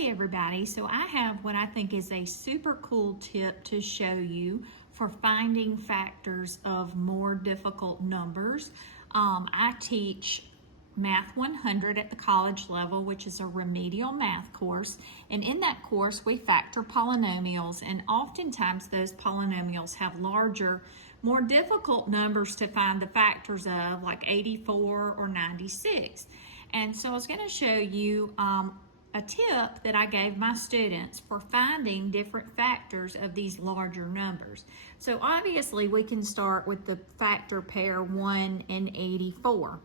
Hey everybody, so I have what I think is a super cool tip to show you for finding factors of more difficult numbers. I teach Math 100 at the college level, which is a remedial math course, and in that course we factor polynomials, and oftentimes those polynomials have larger, more difficult numbers to find the factors of, like 84 or 96. And so I was going to show you a tip that I gave my students for finding different factors of these larger numbers. So obviously we can start with the factor pair 1 and 84.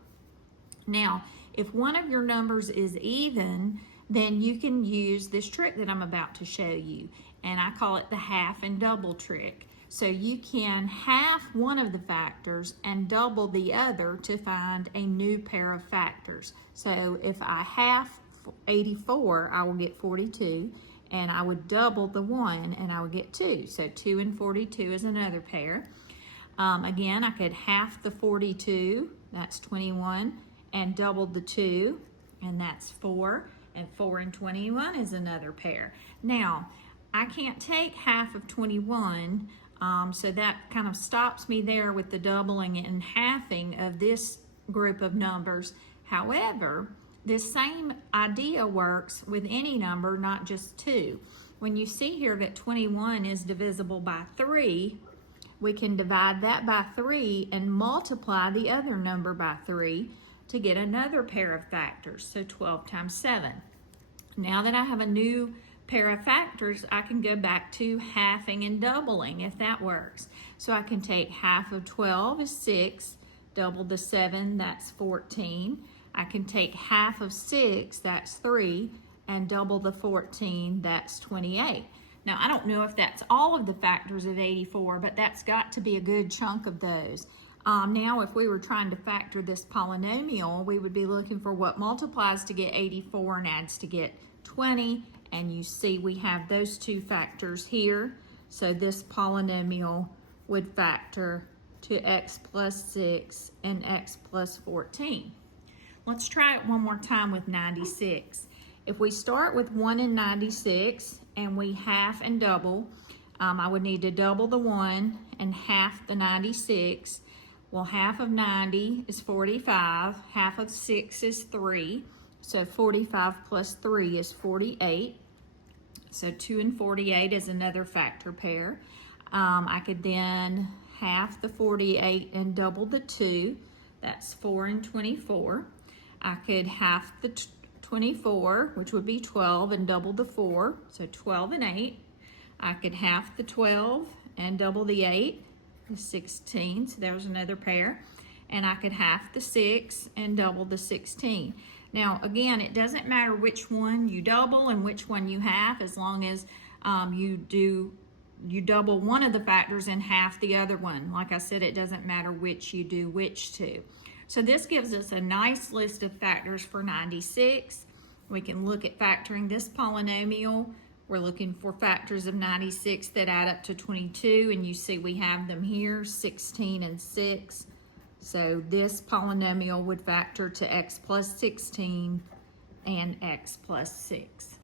Now, if one of your numbers is even, then you can use this trick that I'm about to show you, and I call it the half and double trick. So you can half one of the factors and double the other to find a new pair of factors. So if I half 84, I will get 42, and I would double the 1 and I would get 2. So 2 and 42 is another pair. Again, I could half the 42, that's 21, and double the 2, and that's 4, and 4 and 21 is another pair. Now, I can't take half of 21, so that kind of stops me there with the doubling and halving of this group of numbers. However, this same idea works with any number, not just 2. When you see here that 21 is divisible by 3, we can divide that by 3 and multiply the other number by 3 to get another pair of factors, so 12 times 7. Now that I have a new pair of factors, I can go back to halving and doubling if that works. So I can take half of 12 is 6, double the 7, that's 14. I can take half of 6, that's 3, and double the 14, that's 28. Now, I don't know if that's all of the factors of 84, but that's got to be a good chunk of those. Now, if we were trying to factor this polynomial, we would be looking for what multiplies to get 84 and adds to get 20, and you see we have those two factors here. So this polynomial would factor to x plus 6 and x plus 14. Let's try it one more time with 96. If we start with 1 and 96 and we half and double, I would need to double the 1 and half the 96. Well, half of 90 is 45, half of 6 is 3, so 45 plus 3 is 48. So 2 and 48 is another factor pair. I could then half the 48 and double the 2, that's 4 and 24. I could half the 24, which would be 12, and double the 4, so 12 and 8. I could half the 12 and double the 8, is 16, so there was another pair. And I could half the 6 and double the 16. Now, again, it doesn't matter which one you double and which one you half, as long as you double one of the factors and half the other one. Like I said, it doesn't matter which you do which to. So this gives us a nice list of factors for 96. We can look at factoring this polynomial. We're looking for factors of 96 that add up to 22, and you see we have them here, 16 and 6. So this polynomial would factor to x plus 16 and x plus 6.